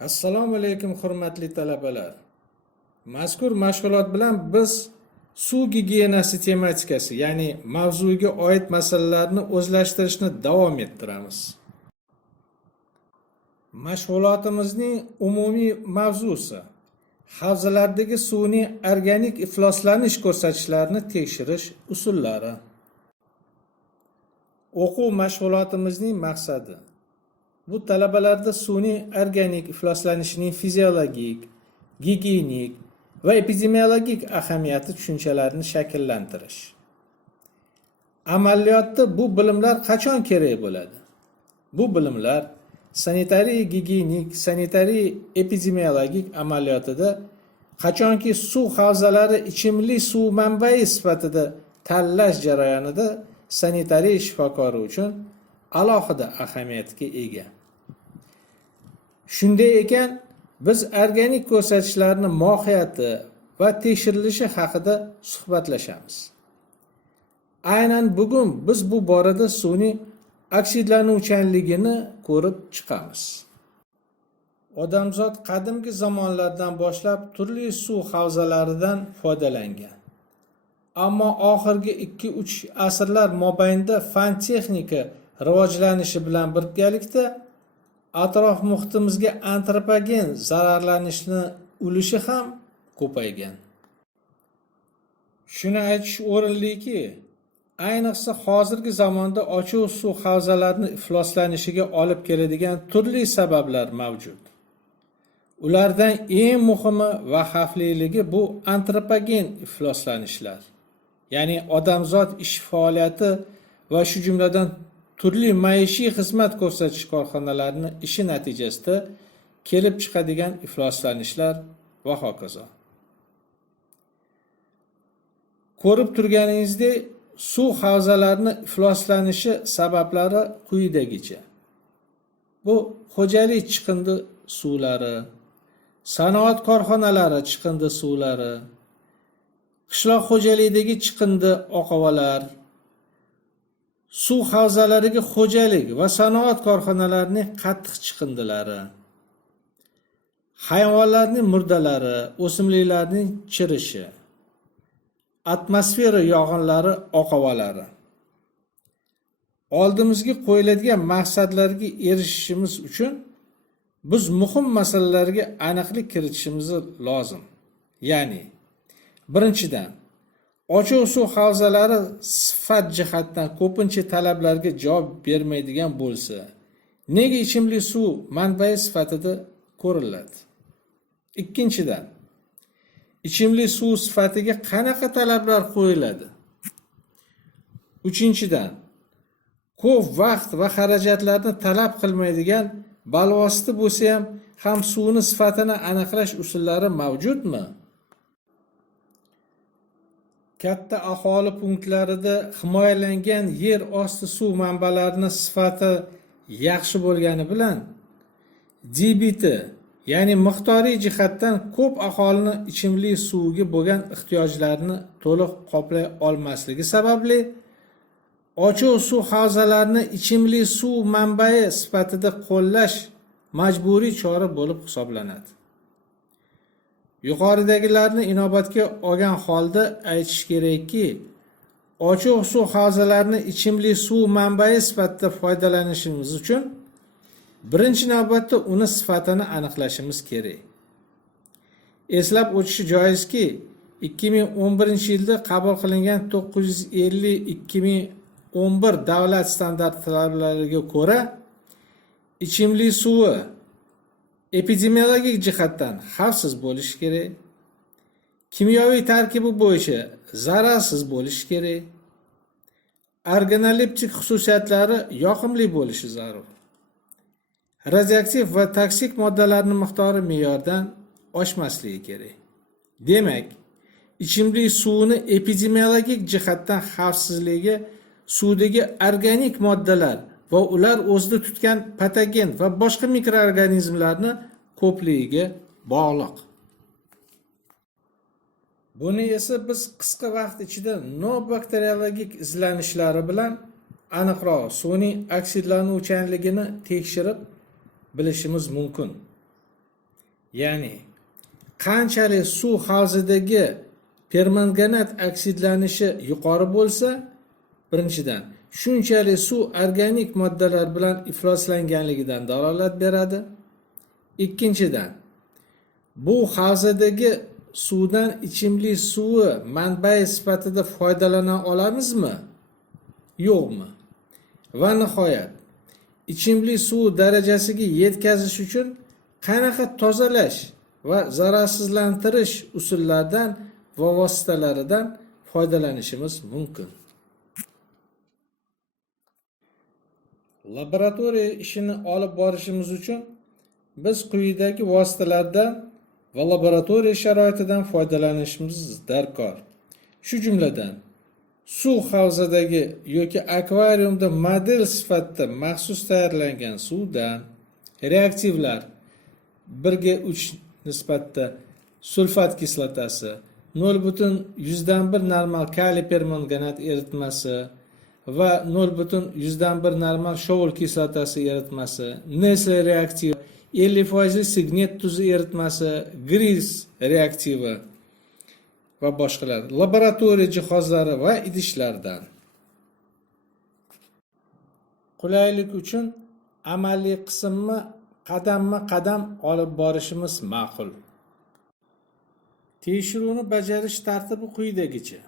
Assalomu alaykum hurmatli talabalar. Mazkur mashg'ulot bilan biz suv gigiyenasi tematikasi, ya'ni mavzuga oid masalalarni o'zlashtirishni davom ettiramiz. Mashg'ulotimizning umumiy mavzusi havzalardagi suvning organik ifloslanish ko'rsatkichlarini tekshirish usullari. O'quv mashg'ulotimizning maqsadi bu talabalarda suvning organik ifloslanishining fiziologik, gigiyenik va epidemiologik ahamiyati tushunchalarini shakllantirish. Amaliyotda bu bilimlar qachon kerak bo'ladi? Bu bilimlar sanitariya-gigiyenik, sanitariya-epidemiologik amaliyotida qachonki suv havzalari ichimlik suv manbai sifatida tanlash jarayonida sanitariya shifokori uchun alohida ahamiyatga ega. Shunday ekan, biz organik ko'rsatkichlarning mohiyati va tekshirilishi haqida suhbatlashamiz. Aynan bugun biz bu borada suvning oksidlanuvchanligini ko'rib chiqamiz. Odamzod qadimgi zamonlardan boshlab turli suv havzalaridan foydalangan. Ammo oxirgi 2-3 asrlar mobaynida fan texnika rivojlanishi bilan birgalikda atrof muhitimizga antropogen zararlanishni ulushi ham ko'paygan. Shuni aytish o'rinliki, ayniqsa hozirgi zamonda ochiq suv havzalarining ifloslanishiga olib keladigan turli sabablar mavjud. Ulardan eng muhimi va xavfliligi bu antropogen ifloslanishlar. Ya'ni odamzod ish faoliyati va shu jumladan turli maishiy xizmat ko'rsatish korxonalarining ishi natijasida kelib chiqadigan ifloslanishlar va hokazo. Ko'rib turganingizdek, suv havzalarining ifloslanishi sabablari quyidagicha. Bu xo'jalik chiqindi suvlari, sanoat korxonalari chiqindi suvlari, qishloq xo'jaligidagi chiqindi oqavalar, suv havzalariga xo'jalik va sanoat korxonalarining qattiq chiqindilari, hayvonlarning murdalari, o'simliklarning chirishi, atmosfera yog'inlari oqavalari. Oldimizga qo'yiladigan maqsadlarga erishishimiz uchun biz muhim masalalarga aniqlik kiritishimiz lozim. Ya'ni, birinchidan, ochiq suv havzalari sifat jihatdan ko'pincha talablarga javob bermaydigan bo'lsa, nega ichimlik suv manbai sifatida ko'riladi? Ikkinchidan, ichimlik suv sifatiga qanaqa talablar qo'yiladi? Uchinchidan, ko'p vaqt va xarajatlarni talab qilmaydigan balvosita bo'lsa ham suvning sifatini aniqlash usullari mavjudmi? Katta aholi punktlarida himoyalangan yer osti suv manbalarining sifati yaxshi bo'lgani bilan debiti, ya'ni miqdoriy jihatdan ko'p aholining ichimlik suviga bo'lgan ehtiyojlarini to'liq qoplay olmasligi sababli ochiq suv havzalarini ichimlik suv manbai sifatida qo'llash majburiy chora bo'lib hisoblanadi. Yuqoridagilarni inobatga olgan holda aytish kerakki, ochiq suv havzalarini ichimlik suv manbai sifatida foydalanishimiz uchun birinchi navbatda uni sifatini aniqlashimiz kerak. Eslab o'tish joizki, 2011-yilda qabul qilingan 950-2011 davlat standartlariga ko'ra ichimlik suvi epidemiologik jihatdan xavfsiz bo'lishi kerak, kimyoviy tarkibi bo'yicha zararsiz bo'lishi kerak, organoleptik xususiyatlari yoqimli bo'lishi zarur. Radioaktiv va toksik moddalarning miqdori me'yordan oshmasligi kerak. Demak, ichimlik suvini epidemiologik jihatdan xavfsizligi suvdagi organik moddalar va ular o'zida tutgan patogen va boshqa mikroorganizmlarni ko'pligiga bog'liq. Buni esa biz qisqa vaqt ichida no-bakteriologik izlanishlari bilan aniqroq suvning oksidlanuvchanligini tekshirib bilishimiz mumkin. Ya'ni qanchalik suv havzidagi permanganat oksidlanishi yuqori bo'lsa, birinchidan, shunchalik suv organik moddalar bilan ifloslanganligidan dalolat beradi. Ikkinchidan, bu havzadagi suvdan ichimlik suvi manbai sifatida foydalana olamizmi? Yo'qmi? Va nihoyat, ichimlik suvi darajasiga yetkazish uchun qanaqa tozalash va zararsizlantirish usullaridan va vositalaridan foydalanishimiz mumkin? Laboratoriya ishini olib borishimiz uchun biz quyidagi vositalardan va laboratoriya sharoitidan foydalanishimiz darkor. Shu jumladan suv havzadagi yoki akvariumda model sifatida maxsus tayyorlangan suvdan reaktivlar 1:3 nisbatda sulfat kislotasi, 0,1 normal kaliy permanganat eritmasi va 0,1 normal shovul kislotasi eritmasi, Nestle reaktiv, 50% signet tuzi eritmasi, Gris reaktivi va boshqalar, laboratoriya jihozlari va idishlardan. Qulaylik uchun amaliy qismni qadamma-qadam olib borishimiz ma'qul. Tekshiruvni bajarish tartibi quyidagicha.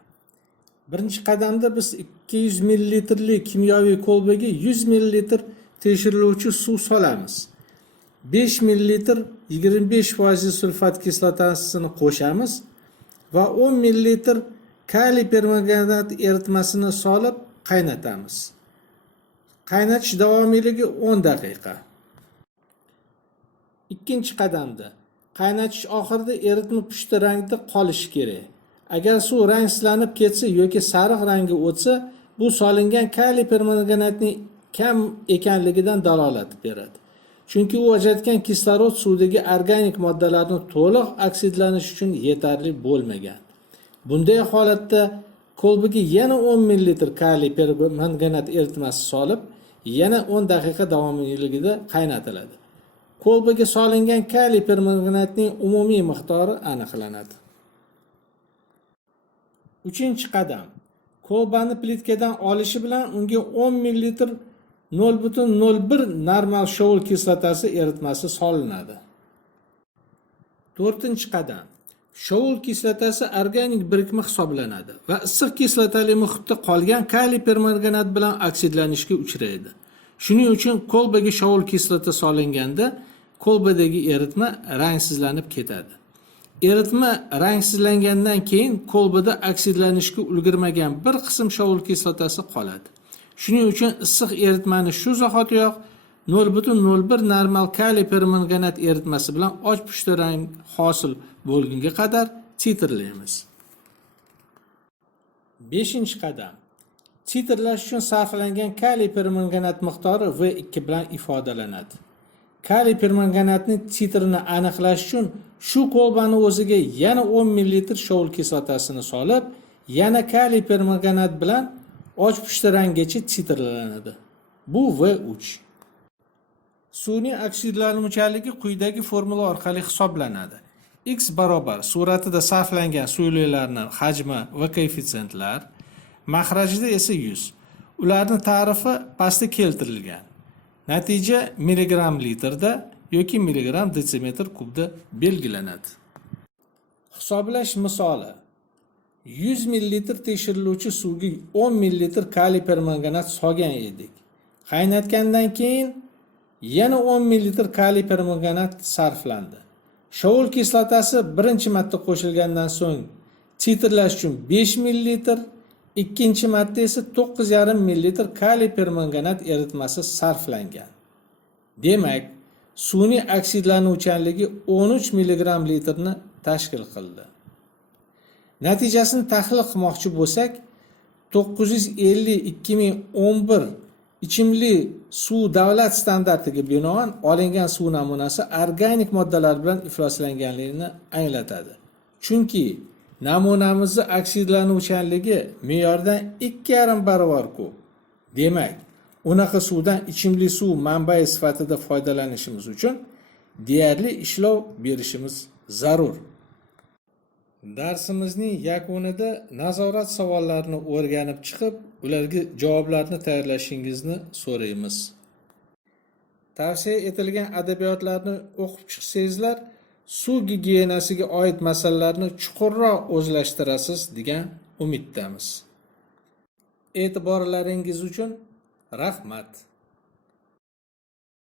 Birinchi qadamda biz 200 ml kimyoviy kolbaga 100 ml tekshiriluvchi suv solamiz. 5 ml 25% sulfat kislotasini qo'shamiz va 10 ml kaliy permanganat eritmasini solib qaynatamiz. Qaynatish davomiyligi 10 daqiqa. Ikkinchi qadamda qaynatish oxirida eritma pushti rangda qolishi kerak. Agar suv rangsizlanib ketsa yoki sariq rangga o'tsa, bu solingan kaliy permanganatning kam ekanligidan dalolat beradi. Chunki u ajratgan kislorod suvdagi organik moddalarni to'liq oksidlanish uchun yetarli bo'lmagan. Bunday holatda kolbaga yana 10 ml kaliy permanganat eritmasi solib, yana 10 daqiqa davomiyligida qaynatiladi. Kolbaga solingan kaliy permanganatning umumiy miqdori aniqlanadi. Uchinchi qadam. Kolbani plitkadan olishi bilan unga 10 ml 0,01 normal shovul kislotasi eritmasi solinadi. To'rtinchi qadam. Shovul kislotasi organik birikma hisoblanadi va issiq kislotali muhitda qolgan kaliy permanganat bilan oksidlanishga uchraydi. Shuning uchun kolbaga shovul kislota solinganda kolbadagi eritma rangsizlanib ketadi. Eritma rangsizlangandan keyin kolbada oksidlanishga ulgurmagan bir qism shovul kislotasi qoladi. Shuning uchun issiq eritmani shu zahotiyoq 0,01 normal kaliy permanganat eritmasi bilan och pushti rang hosil bo'lgunga qadar titrlaymiz. 5-qadam. Titrlash uchun sarflangan kaliy permanganat miqdori V2 bilan ifodalanadi. Kaliy permanganatning titrini aniqlash uchun shu kolbani o'ziga yana 10 ml shovul kislotasini solib, yana kaliy permanganat bilan och pushti ranggacha titrlanadi. Bu V3. Suvning oksidlanuvchanligi quyidagi formula orqali hisoblanadi. X barobar suratida sarflangan suyuqliklarning hajmi va koeffitsiyentlar, mahrajida esa 100. Ularning ta'rifi pastda keltirilgan. Natija milligram litrda yoki milligram detsimetr kubda belgilanadi. Hisoblash misoli. 100 ml tekshiriluvchi suvga 10 ml kaliy permanganat solgan edik. Qaynatgandan keyin yana 10 ml kaliy permanganat sarflandi. Shovul kislotasi birinchi marta qo'shilgandan so'ng titrlash uchun 5 ml, ikkinchi marta esa 9,5 ml kaliy permanganat eritmasi sarflangan. Demak, suvning oksidlanuvchanligi 13 mg litrni tashkil qildi. Natijasini tahlil qilmoqchi bo'lsak, 950-2011 ichimlik suv davlat standartiga binoan olingan suv namunasi organik moddalar bilan ifloslanganligini anglatadi. Chunki namunamizning oksidlanuvchanligi me'yordan 2,5 barobar ko'p. Demak, unaqa suvdan ichimlik suv manbai sifatida foydalanishimiz uchun deyarli ishlov berishimiz zarur. Darsimizning yakunida nazorat savollarini o'rganib chiqib, ularga javoblarni tayyorlashingizni so'raymiz. Tavsiya etilgan adabiyotlarni o'qib chiqsangizlar, suv gigiyenasiga oid masalalarni chuqurroq o'zlashtirasiz degan umiddamiz. E'tiborlaringiz uchun rahmat.